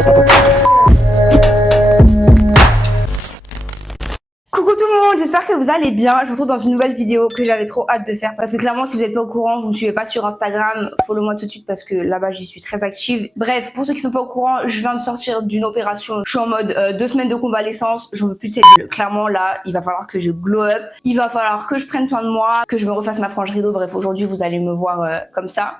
Coucou tout le monde, j'espère que vous allez bien. Je vous retrouve dans une nouvelle vidéo que j'avais trop hâte de faire parce que clairement si vous n'êtes pas au courant, vous ne me suivez pas sur Instagram, follow-moi tout de suite parce que là-bas j'y suis très active. Bref, pour ceux qui sont pas au courant, je viens de sortir d'une opération. Je suis en mode 2 semaines de convalescence, j'en veux plus de cette bulle. Clairement là, il va falloir que je glow up, il va falloir que je prenne soin de moi, que je me refasse ma frange rideau. Bref, aujourd'hui vous allez me voir comme ça.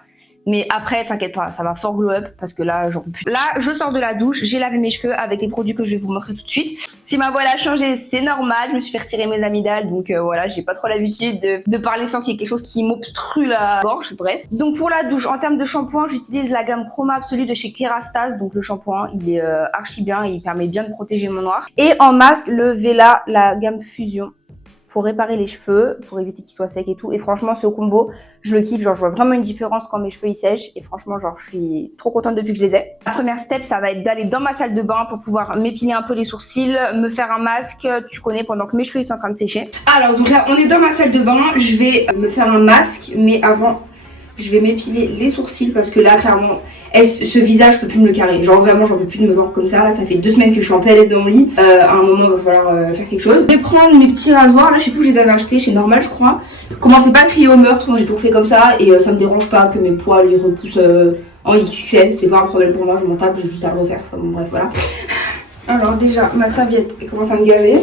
Mais après, t'inquiète pas, ça va fort glow up parce que là, j'en peux plus. Là, je sors de la douche, j'ai lavé mes cheveux avec les produits que je vais vous montrer tout de suite. Si ma voix a changé, c'est normal. Je me suis fait retirer mes amygdales, donc voilà, j'ai pas trop l'habitude de parler sans qu'il y ait quelque chose qui m'obstrue la gorge. Bref. Donc pour la douche, en termes de shampoing, j'utilise la gamme Chroma Absolue de chez Kerastase. Donc le shampoing, il est archi bien, il permet bien de protéger mon noir. Et en masque, le Vela, la gamme Fusion, pour réparer les cheveux, pour éviter qu'ils soient secs et tout. Et franchement, ce combo, je le kiffe. Genre, je vois vraiment une différence quand mes cheveux ils sèchent. Et franchement, genre, je suis trop contente depuis que je les ai. La première step, ça va être d'aller dans ma salle de bain pour pouvoir m'épiler un peu les sourcils, me faire un masque, tu connais, pendant que mes cheveux ils sont en train de sécher. Alors, donc là, on est dans ma salle de bain. Je vais me faire un masque, mais avant, je vais m'épiler les sourcils parce que là, clairement, ce visage, je peux plus me le carrer. Genre vraiment, j'en peux plus de me voir comme ça. Là, ça fait 2 semaines que je suis en PLS dans mon lit. À un moment, il va falloir faire quelque chose. Je vais prendre mes petits rasoirs. Là, je sais plus où je les avais achetés chez Normal, je crois. Commencez pas à crier au meurtre. Moi, j'ai toujours fait comme ça et ça me dérange pas que mes poils ils repoussent en XXL. C'est pas un problème pour moi. Je m'en tape, j'ai juste à le refaire. Enfin, bon, bref, voilà. Alors, déjà, ma serviette, elle commence à me gaver.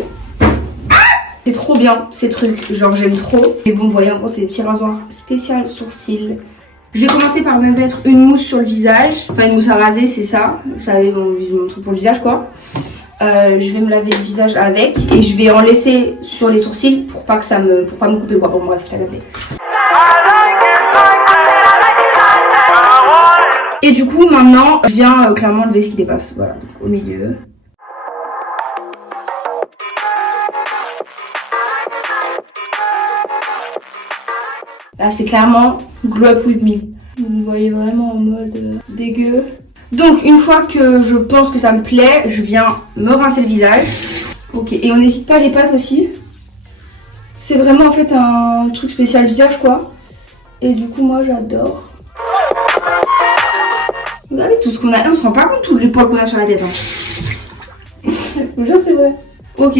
C'est trop bien ces trucs, genre j'aime trop. Mais bon, vous voyez, en gros, c'est des petits rasoirs spécial sourcils. Je vais commencer par me mettre une mousse sur le visage. C'est pas une mousse à raser, c'est ça. Vous savez, mon truc pour le visage, quoi. Je vais me laver le visage avec et je vais en laisser sur les sourcils pour pas me couper, quoi. Bon, bref, t'as capté. Et du coup, maintenant, je viens clairement enlever ce qui dépasse. Voilà, donc au milieu. Là, c'est clairement glow up with me. Vous me voyez vraiment en mode dégueu. Donc, une fois que je pense que ça me plaît, je viens me rincer le visage. Ok, et on n'hésite pas à les pattes aussi. C'est vraiment en fait un truc spécial visage, quoi. Et du coup, moi, j'adore. Regardez tout ce qu'on a. On se rend pas compte tous les poils qu'on a sur la tête. Hein. Je c'est vrai. Ok.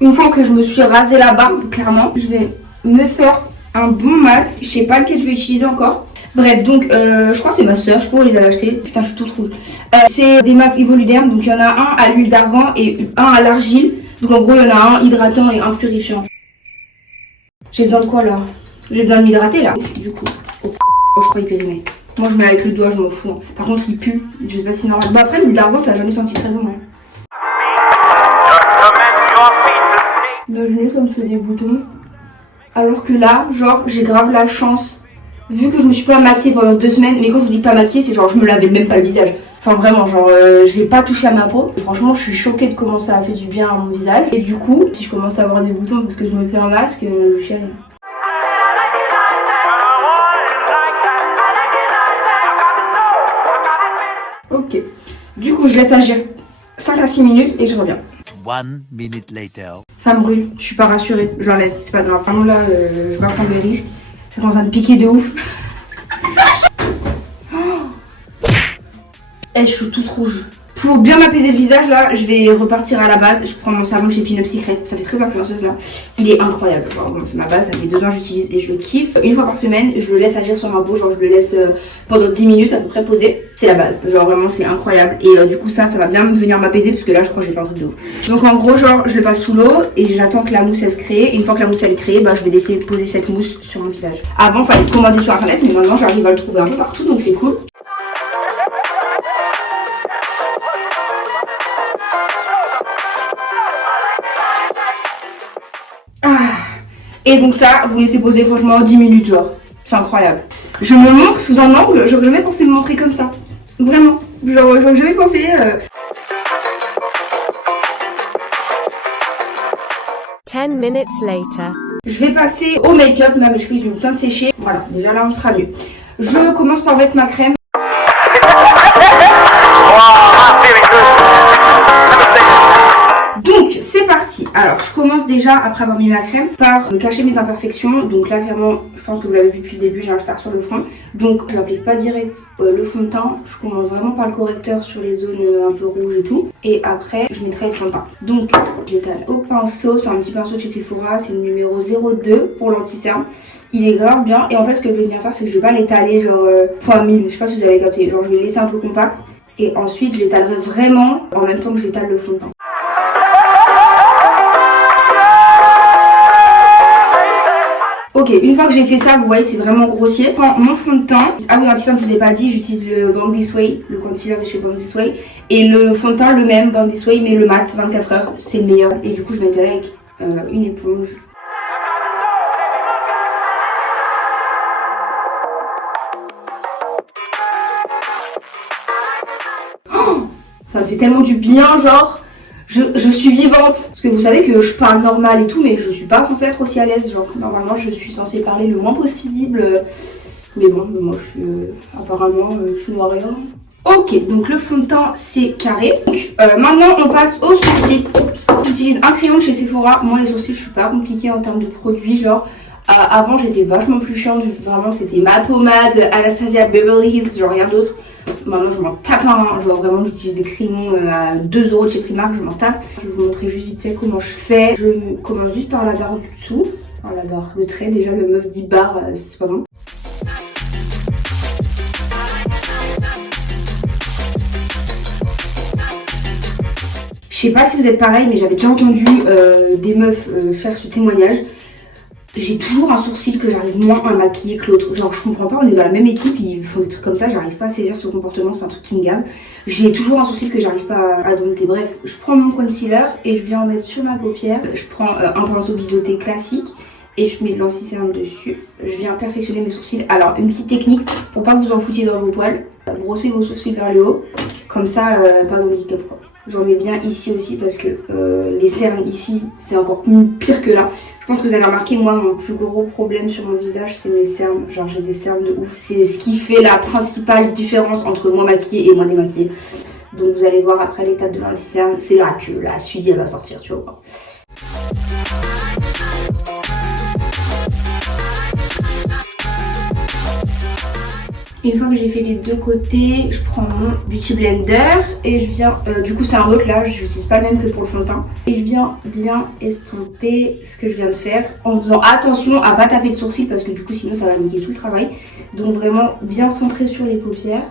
Une fois que je me suis rasé la barbe, clairement, je vais me faire un bon masque, je sais pas lequel je vais utiliser encore. Bref, donc je crois que c'est ma soeur, je sais pas où elle les a achetés. Putain, je suis toute rouge. C'est des masques Evoluderm, donc il y en a un à l'huile d'argan et un à l'argile. Donc en gros, il y en a un hydratant et un purifiant. J'ai besoin de quoi là? J'ai besoin de m'hydrater là. Du coup, oh je crois qu'il est périmé. Moi je mets avec le doigt, je m'en fous. Hein. Par contre, il pue. Je sais pas si c'est normal. Bon, après, l'huile d'argan, ça a jamais senti très bon. Hein. Là, je mets, ça me fait des boutons. Alors que là, genre, j'ai grave la chance. Vu que je me suis pas maquillée pendant 2 semaines, mais quand je vous dis pas maquillée, c'est genre je me lavais même pas le visage. Enfin vraiment, genre j'ai pas touché à ma peau. Et franchement, je suis choquée de comment ça a fait du bien à mon visage. Et du coup, si je commence à avoir des boutons parce que je me fais un masque, je sais rien. Ok. Du coup, je laisse agir 5 à 6 minutes et je reviens. 1 minute later. Ça me brûle, je suis pas rassurée, je l'enlève, c'est pas grave. Vraiment là, je vais pas prendre le risque. Ça commence à me piquer de ouf. Eh, je suis toute rouge. Pour bien m'apaiser le visage là, je vais repartir à la base. Je prends mon savon de chez Pin Up Secret, ça fait très influenceuse là. Il est incroyable, enfin, bon, c'est ma base, ça fait 2 ans que j'utilise et je le kiffe. Une fois par semaine, je le laisse agir sur ma peau, genre je le laisse pendant 10 minutes à peu près posé. C'est la base, genre vraiment c'est incroyable. Et du coup ça va bien venir m'apaiser parce que là je crois que j'ai fait un truc de ouf. Donc en gros genre je le passe sous l'eau et j'attends que la mousse elle se crée. Et une fois que la mousse elle est créée, bah je vais laisser poser cette mousse sur mon visage. Avant fallait commander sur internet mais maintenant j'arrive à le trouver un peu partout donc c'est cool. Et donc ça, vous laissez poser franchement 10 minutes genre. C'est incroyable. Je me montre sous un angle, j'aurais jamais pensé me montrer comme ça. Vraiment. Genre, j'aurais jamais pensé... 10 minutes later. Je vais passer au make-up, mes cheveux ils ont bien séché. Voilà, déjà là on sera mieux. Je commence par mettre ma crème. Donc c'est parti. Alors je commence déjà, après avoir mis ma crème, par me cacher mes imperfections. Donc là clairement, je pense que vous l'avez vu depuis le début, j'ai un star sur le front. Donc je n'applique pas direct le fond de teint. Je commence vraiment par le correcteur sur les zones un peu rouges et tout. Et après je mettrai le fond de teint. Donc je l'étale au pinceau, c'est un petit pinceau de chez Sephora, c'est le numéro 02 pour l'anti-cerne. Il est grave bien et en fait ce que je vais venir faire c'est que je vais pas l'étaler genre fois 1000, je sais pas si vous avez capté, genre je vais le laisser un peu compact et ensuite je l'étalerai vraiment en même temps que j'étale le fond de teint. Ok, une fois que j'ai fait ça, vous voyez c'est vraiment grossier. Je prends mon fond de teint. Ah oui, anti-cerne je vous ai pas dit, j'utilise le Born This Way, le concealer de chez Born This Way. Et le fond de teint le même, Born This Way mais le mat 24 heures, c'est le meilleur. Et du coup je vais étaler avec une éponge. Ça me fait tellement du bien, genre, je suis vivante. Parce que vous savez que je parle normal et tout, mais je suis pas censée être aussi à l'aise. Genre, normalement, je suis censée parler le moins possible. Mais bon, moi, je suis apparemment, je suis noire et blanc. Ok, donc le fond de teint, c'est carré. Donc, maintenant, on passe aux sourcils. J'utilise un crayon de chez Sephora. Moi, les sourcils, je suis pas compliquée en termes de produits, genre... avant j'étais vachement plus chiante, vraiment c'était ma pommade, Anastasia Beverly Hills, genre rien d'autre. Maintenant je m'en tape un, genre vraiment j'utilise des crayons à 2 € de chez Primark, je m'en tape. Je vais vous montrer juste vite fait comment je fais. Je commence juste par la barre du dessous, par la barre, le trait, déjà le meuf dit barre, c'est pas bon. Je sais pas si vous êtes pareil, mais j'avais déjà entendu des meufs faire ce témoignage. J'ai toujours un sourcil que j'arrive moins à maquiller que l'autre. Genre je comprends pas, on est dans la même équipe, ils font des trucs comme ça, j'arrive pas à saisir ce comportement, c'est un truc qui me gave. J'ai toujours un sourcil que j'arrive pas à dompter. Bref, je prends mon concealer et je viens en mettre sur ma paupière. Je prends un pinceau biseauté classique et je mets de l'anti-cerne dessus. Je viens perfectionner mes sourcils. Alors une petite technique pour pas que vous en foutiez dans vos poils, brossez vos sourcils vers le haut, comme ça pas d'handicap quoi. J'en mets bien ici aussi parce que les cernes ici c'est encore pire que là. Je pense que vous avez remarqué, moi mon plus gros problème sur mon visage c'est mes cernes. Genre j'ai des cernes de ouf. C'est ce qui fait la principale différence entre moi maquillée et moi démaquillée. Donc vous allez voir après l'étape de l'anti-cerne, c'est là que la Suzy elle va sortir, tu vois. Une fois que j'ai fait les deux côtés, je prends mon Beauty Blender et je viens, du coup c'est un autre là, je n'utilise pas le même que pour le fond de teint. Et je viens bien estomper ce que je viens de faire en faisant attention à pas taper le sourcil parce que du coup sinon ça va niquer tout le travail. Donc vraiment bien centré sur les paupières.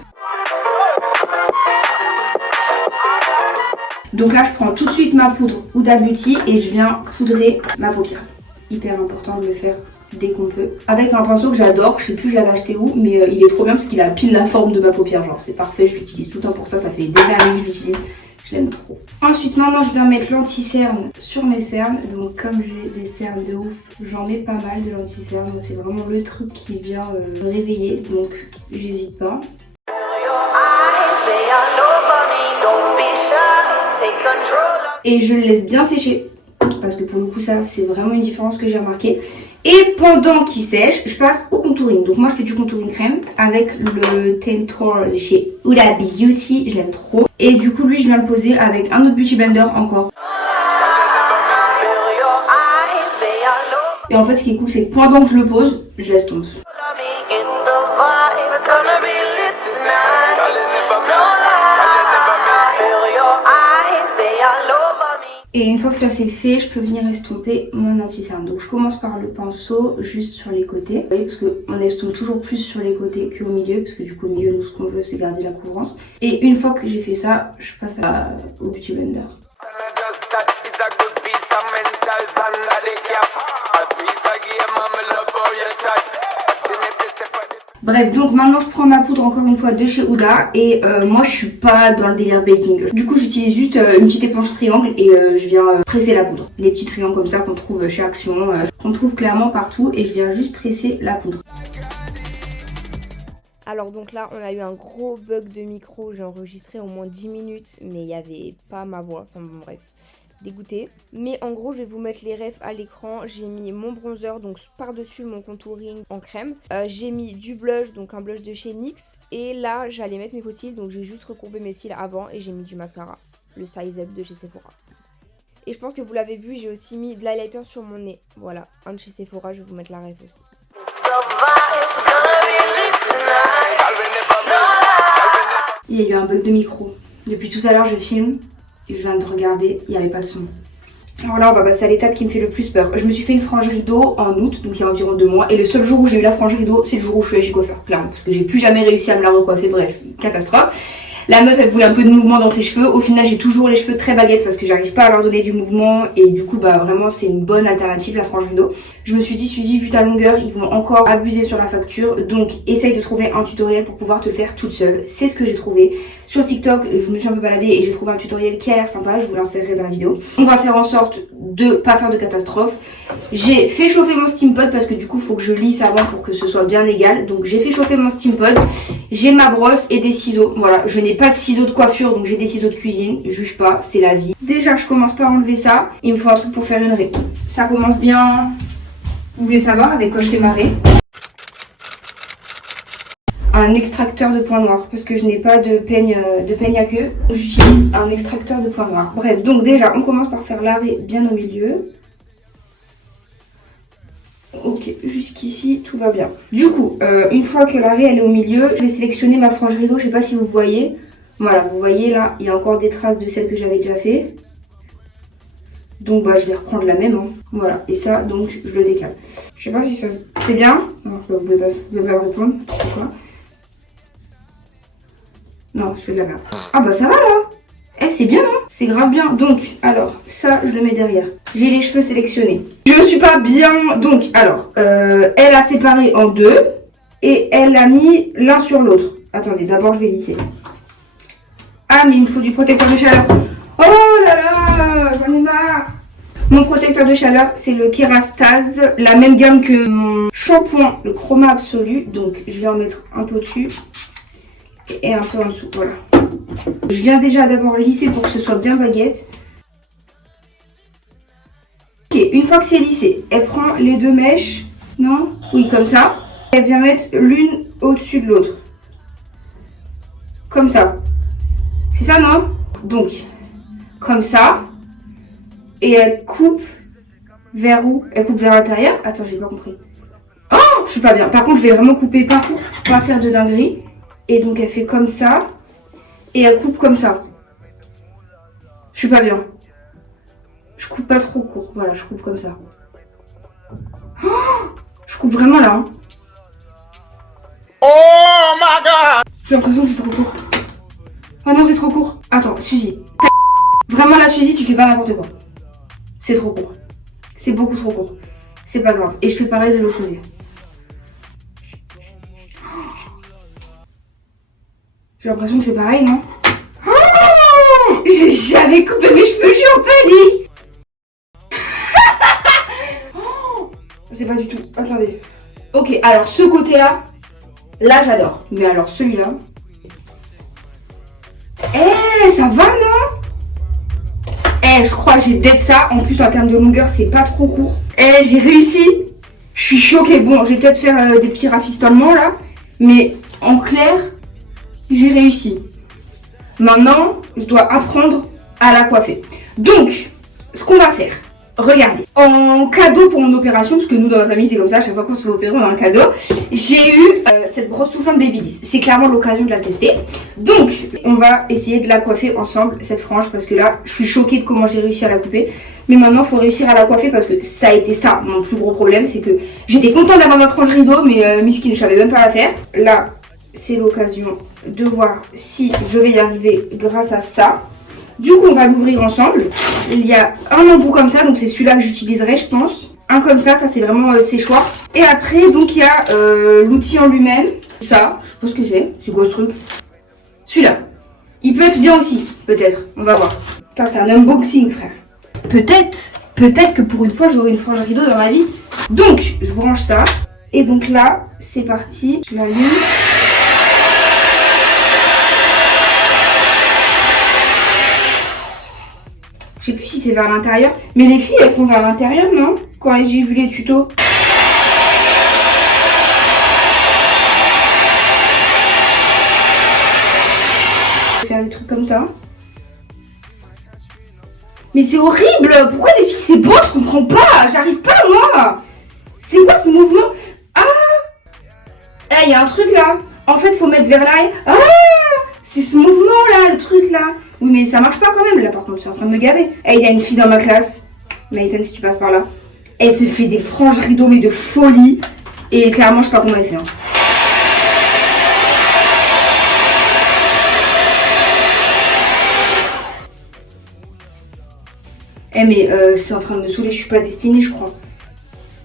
Donc là je prends tout de suite ma poudre Huda Beauty et je viens poudrer ma paupière. Hyper important de le faire dès qu'on peut. Avec un pinceau que j'adore, je sais plus je l'avais acheté où, mais il est trop bien parce qu'il a pile la forme de ma paupière, genre c'est parfait, je l'utilise tout le temps pour ça, ça fait des années que je l'utilise, je l'aime trop. Ensuite maintenant je viens mettre l'anti-cerne sur mes cernes, donc comme j'ai des cernes de ouf, j'en mets pas mal de l'anti-cerne, c'est vraiment le truc qui vient me réveiller, donc j'hésite pas. Et je le laisse bien sécher, parce que pour le coup ça c'est vraiment une différence que j'ai remarqué. Et pendant qu'il sèche, je passe au contouring. Donc moi je fais du contouring crème avec le Tintor de chez Huda Beauty, je l'aime trop. Et du coup lui je viens le poser avec un autre Beauty Blender encore. Et en fait ce qui est cool c'est que pendant que je le pose, je laisse tomber. Et une fois que ça c'est fait, je peux venir estomper mon anti-cerne. Donc je commence par le pinceau juste sur les côtés. Vous voyez, parce qu'on estompe toujours plus sur les côtés qu'au milieu, parce que du coup au milieu, nous ce qu'on veut c'est garder la couvrance. Et une fois que j'ai fait ça, je passe au Beauty Blender. Bref, donc maintenant je prends ma poudre encore une fois de chez Huda et moi je suis pas dans le délire baking. Du coup j'utilise juste une petite éponge triangle et je viens presser la poudre. Les petits triangles comme ça qu'on trouve chez Action, qu'on trouve clairement partout et je viens juste presser la poudre. Alors donc là on a eu un gros bug de micro, j'ai enregistré au moins 10 minutes mais il n'y avait pas ma voix, enfin bon bref. Dégoûté. Mais en gros je vais vous mettre les refs à l'écran. J'ai mis mon bronzer donc par dessus mon contouring en crème. J'ai mis du blush, donc un blush de chez NYX. Et là j'allais mettre mes faux cils, donc j'ai juste recourbé mes cils avant. Et j'ai mis du mascara, le Size Up de chez Sephora. Et je pense que vous l'avez vu, j'ai aussi mis de l'highlighter sur mon nez. Voilà, un de chez Sephora, je vais vous mettre la ref aussi. Il y a eu un bug de micro. Depuis tout à l'heure, je filme et je viens de regarder, il n'y avait pas de son. Alors là, on va passer à l'étape qui me fait le plus peur. Je me suis fait une frange rideau en août, donc il y a environ 2 mois. Et le seul jour où j'ai eu la frange rideau, c'est le jour où je suis allée chez coiffeur, clairement. Parce que j'ai plus jamais réussi à me la recoiffer, bref, catastrophe. La meuf, elle voulait un peu de mouvement dans ses cheveux. Au final, j'ai toujours les cheveux très baguettes parce que j'arrive pas à leur donner du mouvement. Et du coup, bah vraiment, c'est une bonne alternative, la frange rideau. Je me suis dit, Suzy, vu ta longueur, ils vont encore abuser sur la facture. Donc, essaye de trouver un tutoriel pour pouvoir te le faire toute seule. C'est ce que j'ai trouvé. Sur TikTok, je me suis un peu baladée et j'ai trouvé un tutoriel qui a l'air sympa. Je vous l'insérerai dans la vidéo. On va faire en sorte de pas faire de catastrophe. J'ai fait chauffer mon steam pot parce que du coup, il faut que je lisse avant pour que ce soit bien égal. Donc, j'ai fait chauffer mon steam pot. J'ai ma brosse et des ciseaux. Voilà, je n'ai pas de ciseaux de coiffure, donc j'ai des ciseaux de cuisine. Juge pas, c'est la vie. Déjà, je commence par enlever ça. Il me faut un truc pour faire une raie. Ça commence bien. Vous voulez savoir avec quoi je fais ma raie? Un extracteur de points noirs parce que je n'ai pas de peigne à queue. J'utilise un extracteur de points noirs. Bref, donc déjà, on commence par faire l'arrêt bien au milieu. Ok, jusqu'ici, tout va bien. Du coup, une fois que l'arrêt elle est au milieu, je vais sélectionner ma frange rideau. Je sais pas si vous voyez. Voilà, vous voyez là, il y a encore des traces de celle que j'avais déjà fait. Donc bah je vais reprendre la même. Hein. Voilà, et ça, donc je le décale. Je sais pas si ça c'est bien. Non, vous pouvez pas me répondre. Pourquoi? Non, je fais de la merde. Ah bah ça va là. Eh c'est bien, hein. C'est grave bien. Donc, alors, ça je le mets derrière. J'ai les cheveux sélectionnés. Je suis pas bien. Donc, alors, elle a séparé en deux. Et elle a mis l'un sur l'autre. Attendez, d'abord je vais lisser. Ah mais il me faut du protecteur de chaleur. Oh là là, j'en ai marre. Mon protecteur de chaleur, c'est le Kerastase, la même gamme que mon shampoing, le Chroma Absolu. Donc, je vais en mettre un peu au-dessus et un peu en dessous, voilà. Je viens déjà d'abord lisser pour que ce soit bien baguette. Ok, une fois que c'est lissé, elle prend les deux mèches, non? Oui, comme ça. Elle vient mettre l'une au-dessus de l'autre. Comme ça. C'est ça, non? Donc, comme ça. Et elle coupe vers où? Elle coupe vers l'intérieur? Attends, j'ai pas compris. Oh, je suis pas bien. Par contre, je vais vraiment couper pas pour pas faire de dinguerie. Et donc, elle fait comme ça. Et elle coupe comme ça. Je suis pas bien. Je coupe pas trop court. Voilà, je coupe comme ça. Oh, je coupe vraiment là. Hein. Oh my god! J'ai l'impression que c'est trop court. Oh non, c'est trop court. Attends, Suzy. Vraiment là, Suzy, tu fais pas n'importe quoi. C'est trop court. C'est beaucoup trop court. C'est pas grave. Et je fais pareil de l'autre côté. J'ai l'impression que c'est pareil, non? Oh, j'ai jamais coupé mes cheveux, je suis en panique. Oh, c'est pas du tout. Attendez. Ok, alors ce côté-là, là j'adore. Mais alors celui-là... Eh, ça va, non? Eh, je crois que j'ai dead ça. En plus, en termes de longueur, c'est pas trop court. Eh, j'ai réussi. Je suis choquée. Bon, je vais peut-être faire des petits rafistolements là. Mais en clair, j'ai réussi. Maintenant, je dois apprendre à la coiffer. Donc, ce qu'on va faire, regardez. En cadeau pour mon opération, parce que nous dans ma famille c'est comme ça, à chaque fois qu'on se fait opérer on a un cadeau, j'ai eu cette brosse soufflante Babyliss. C'est clairement l'occasion de la tester. Donc, on va essayer de la coiffer ensemble, cette frange, parce que là, je suis choquée de comment j'ai réussi à la couper. Mais maintenant, il faut réussir à la coiffer parce que ça a été ça, mon plus gros problème, c'est que j'étais contente d'avoir ma frange rideau, mais miskin, je savais même pas la faire. Là, c'est l'occasion de voir si je vais y arriver grâce à ça. Du coup, on va l'ouvrir ensemble. Il y a un embout comme ça, donc c'est celui-là que j'utiliserai, je pense. Un comme ça c'est vraiment séchoir. Et après, donc il y a l'outil en lui-même. Ça, je sais pas ce que c'est quoi ce truc? Celui-là. Il peut être bien aussi, peut-être. On va voir. Putain, c'est un unboxing, frère. Peut-être que pour une fois, j'aurai une frange rideau dans ma vie. Donc, je branche ça. Et donc là, c'est parti. Je l'allume. Je sais plus si c'est vers l'intérieur. Mais les filles, elles font vers l'intérieur, non? Quand j'ai vu les tutos. Je vais faire des trucs comme ça. Mais c'est horrible. Pourquoi les filles c'est bon? Je comprends pas. J'arrive pas moi. C'est quoi ce mouvement? Ah, eh, il y a un truc là. En fait, faut mettre vers là. Ah, c'est ce mouvement là, le truc là. Oui, mais ça marche pas quand même là. Par contre, je suis en train de me gaver. Eh, il y a une fille dans ma classe. Maïsen, si tu passes par là. Elle se fait des franges rideaux mais de folie. Et clairement, je sais pas comment elle fait. Hein. Eh mais c'est en train de me saouler, je suis pas destinée je crois.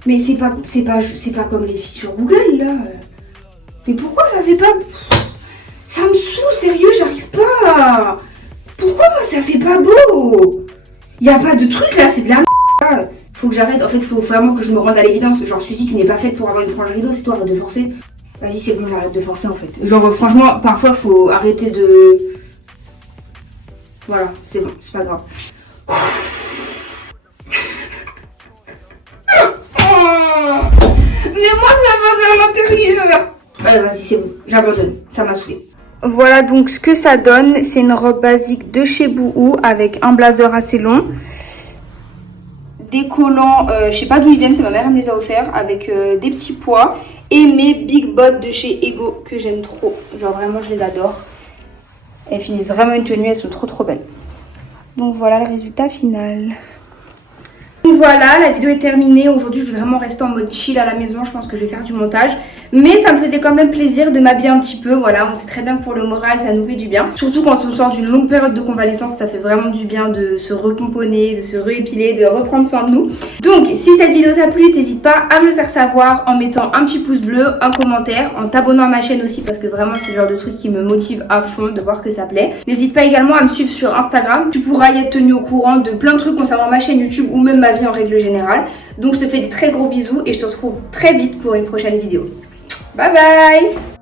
Mais c'est pas comme les filles sur Google là. Mais pourquoi ça fait pas... Ça me saoule, sérieux, j'arrive pas. Pourquoi moi ça fait pas beau? Y a pas de truc là, c'est de la merde. Faut que j'arrête, en fait faut vraiment que je me rende à l'évidence. Genre Suzy, tu n'es pas faite pour avoir une frange rideau, c'est toi, arrête de forcer. Vas-y c'est bon, j'arrête de forcer en fait. Genre franchement, parfois faut arrêter de... Voilà, c'est bon, c'est pas grave. Mais moi ça va vers l'intérieur. Vas-y c'est bon, j'abandonne, ça m'a saoulée. Voilà donc ce que ça donne, c'est une robe basique de chez Boohoo avec un blazer assez long. Des collants, je sais pas d'où ils viennent, c'est ma mère elle me les a offerts avec des petits pois. Et mes big bottes de chez Ego que j'aime trop, genre vraiment je les adore. Elles finissent vraiment une tenue, elles sont trop belles. Donc voilà le résultat final. Donc voilà, la vidéo est terminée. Aujourd'hui, je vais vraiment rester en mode chill à la maison. Je pense que je vais faire du montage. Mais ça me faisait quand même plaisir de m'habiller un petit peu. Voilà, on sait très bien que pour le moral, ça nous fait du bien. Surtout quand on sort d'une longue période de convalescence, ça fait vraiment du bien de se repomponner, de se réépiler, de reprendre soin de nous. Donc, si cette vidéo t'a plu, n'hésite pas à me le faire savoir en mettant un petit pouce bleu, un commentaire, en t'abonnant à ma chaîne aussi parce que vraiment, c'est le genre de truc qui me motive à fond de voir que ça plaît. N'hésite pas également à me suivre sur Instagram. Tu pourras y être tenu au courant de plein de trucs concernant ma chaîne YouTube ou même ma vie en règle générale. Donc je te fais des très gros bisous et je te retrouve très vite pour une prochaine vidéo. Bye bye!